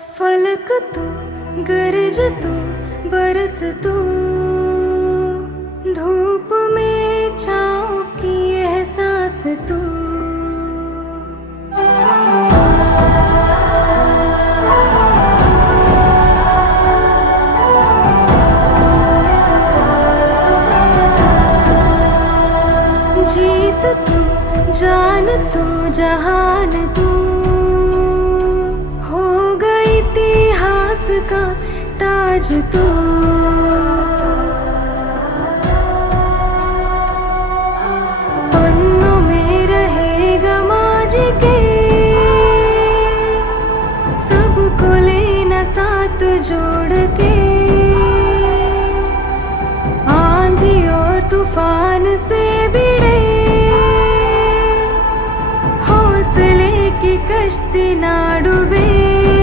फलक तू, गरज तू, बरस तू, धूप में छाँव की एहसास तू। जीत तू, जान तू, जहान तू, हो गई इतिहास का ताज तू। पन्नों में रहेगा माजी के, सबको लेना साथ जोड़ के। आंधी और तूफान से भिड़े हौसले की कश्ती ना